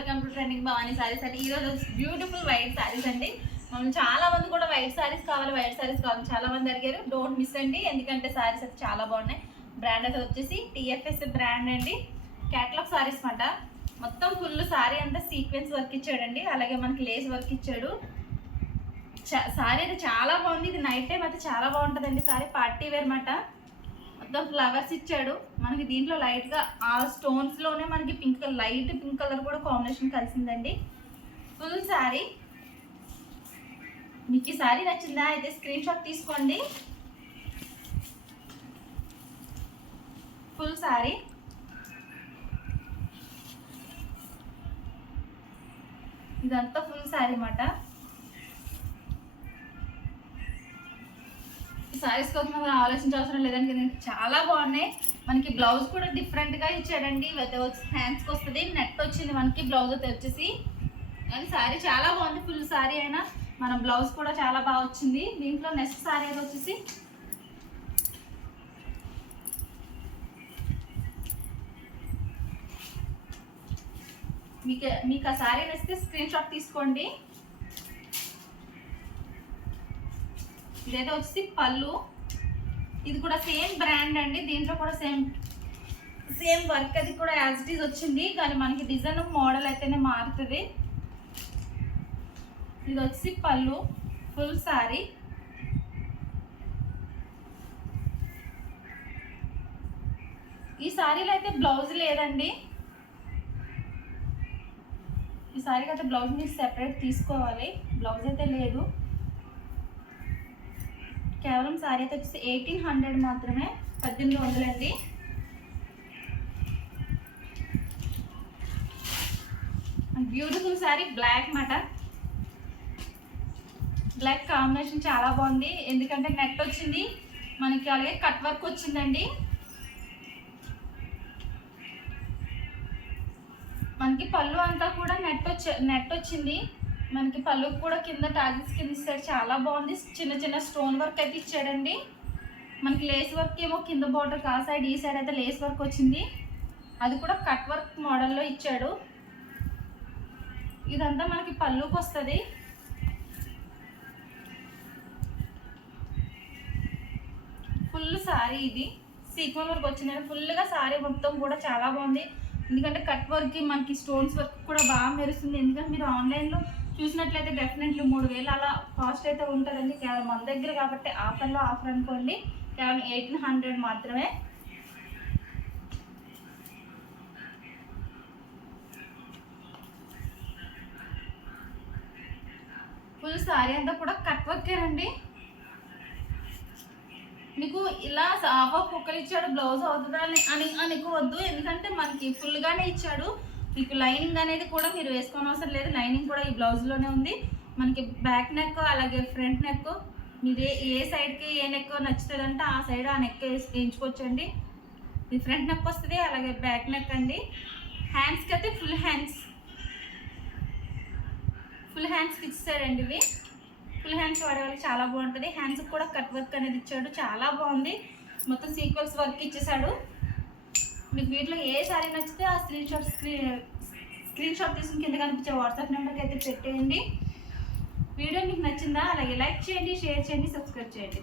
Welcome to trending Bhavani saris అండి. ఈరోజు beautiful white saris అండి. మనం చాలా మంది కూడా వైట్ సారీస్ కావాలి చాలా మంది అడిగారు. డోంట్ మిస్ అండి, ఎందుకంటే సారీస్ అయితే చాలా బాగున్నాయి. బ్రాండ్ అయితే వచ్చేసి టిఎఫ్ఎస్ బ్రాండ్ అండి. క్యాటలాగ్ సారీస్ మాట. మొత్తం ఫుల్ సారీ అంతా సీక్వెన్స్ వర్క్ ఇచ్చాడండి, అలాగే మనకి లేస్ వర్క్ ఇచ్చాడు. సారీ అయితే చాలా బాగుంది. ఇది నైట్ టైం అయితే చాలా బాగుంటుందండి. సారీ పార్టీ వేర్ మాట. మొత్తం ఫ్లవర్స్ ఇచ్చాడు మనకి. దీంట్లో లైట్ గా ఆ స్టోన్స్ లోనే మనకి పింక్ లైట్ పింక్ కలర్ కూడా కాంబినేషన్ కలిసిందండి. ఫుల్ శారీ. మీకు ఈ శారీ నచ్చిందా అయితే స్క్రీన్ షాట్ తీసుకోండి. ఫుల్ శారీ. ఇదంతా ఫుల్ శారీ అన్నమాట. సారీస్ కోసం మనం ఆలోచించాల్సిన లేదండి, చాలా బాగున్నాయి. మనకి బ్లౌజ్ కూడా డిఫరెంట్ గా ఇచ్చాడండి. హ్యాండ్స్కి వస్తుంది, నెట్ వచ్చింది మనకి బ్లౌజ్ అయితే వచ్చేసి. కానీ సారీ చాలా బాగుంది. ఫుల్ సారీ అయినా మన బ్లౌజ్ కూడా చాలా బాగా వచ్చింది. దీంట్లో నెక్స్ట్ సారీ అయితే వచ్చేసి మీకు ఆ సారీ నచ్చితే స్క్రీన్ షాట్ తీసుకోండి. ఇదైతే వచ్చేసి పళ్ళు. ఇది కూడా సేమ్ బ్రాండ్ అండి. దీంట్లో కూడా సేమ్ వర్క్ అది కూడా యాజ్ ఇట్ ఈజ్ వచ్చింది, కానీ మనకి డిజైన్ మోడల్ అయితేనే మారుతుంది. ఇది వచ్చి పళ్ళు. Full sorry. ఈ సారీలో అయితే బ్లౌజ్ లేదండి. ఈ సారీకి అయితే బ్లౌజ్ మీరు సెపరేట్ తీసుకోవాలి. బ్లౌజ్ అయితే లేదు. కేవలం సారీ అయితే వచ్చేసి 1800 మాత్రమే, 1800 అండి. Beautiful sorry. బ్లాక్ మాట. బ్లాక్ కాంబినేషన్ చాలా బాగుంది, ఎందుకంటే నెట్ వచ్చింది మనకి, అలాగే కట్ వర్క్ వచ్చిందండి. మనకి పళ్ళు అంతా కూడా నెట్ వచ్చింది మనకి. పళ్ళు కూడా కింద టాజిల్స్ కింద ఇస్తాడు, చాలా బాగుంది. చిన్న చిన్న స్టోన్ వర్క్ అయితే ఇచ్చాడండి. మనకి లేస్ వర్క్ ఏమో కింద బార్డర్ ఆ సైడ్, ఈ సైడ్ అయితే లేస్ వర్క్ వచ్చింది. అది కూడా కట్ వర్క్ మోడల్లో ఇచ్చాడు. ఇదంతా మనకి పళ్ళుకి వస్తుంది. Full sorry. ఇది సీక్వెన్స్ వర్క్ వచ్చిందండి. ఫుల్గా సారీ మొత్తం కూడా చాలా బాగుంది, ఎందుకంటే కట్ వర్క్ మనకి స్టోన్స్ వర్క్ కూడా బాగా మెరుస్తుంది. ఎందుకంటే మీరు ఆన్లైన్లో చూసినట్లయితే డెఫినెట్లీ 3000 అలా కాస్ట్ అయితే ఉంటుందండి. కేవలం మన దగ్గర కాబట్టి ఆఫర్లో ఆఫర్ అనుకోండి, కేవలం 1800 మాత్రమే. ఫుల్ సారీ అంతా కూడా కట్ వర్కేనండి. మీకు ఇలా హాఫ్ ఆఫ్ కుక్కలు ఇచ్చాడు, బ్లౌజ్ అవుతుందా అని అనుకోవద్దు, ఎందుకంటే మనకి ఫుల్గానే ఇచ్చాడు. మీకు లైనింగ్ అనేది కూడా మీరు వేసుకోని అవసరం లేదు. లైనింగ్ కూడా ఈ బ్లౌజ్లోనే ఉంది. మనకి బ్యాక్ నెక్ అలాగే ఫ్రంట్ నెక్ మీరు ఏ సైడ్కి ఏ నెక్ నచ్చుతుందంటే ఆ సైడ్ ఆ నెక్ వేయించుకోవచ్చండి. ఇది ఫ్రంట్ నెక్ వస్తుంది, అలాగే బ్యాక్ నెక్ అండి. హ్యాండ్స్కి అయితే ఫుల్ హ్యాండ్స్కి ఇచ్చారండి. ఇవి ఫుల్ హ్యాండ్స్ వాడే వాళ్ళకి చాలా బాగుంటుంది. హ్యాండ్స్కి కూడా కట్ వర్క్ అనేది ఇచ్చాడు, చాలా బాగుంది. మొత్తం సీక్వెన్స్ వర్క్ ఇచ్చేసాడు. మీకు వీటిలో ఏ సారీ నచ్చితే ఆ స్క్రీన్ షాట్ తీసుకుని కింద కనిపించే వాట్సాప్ నెంబర్కి అయితే పెట్టేయండి. వీడియో మీకు నచ్చిందా? అలాగే లైక్ చేయండి, షేర్ చేయండి, సబ్స్క్రైబ్ చేయండి.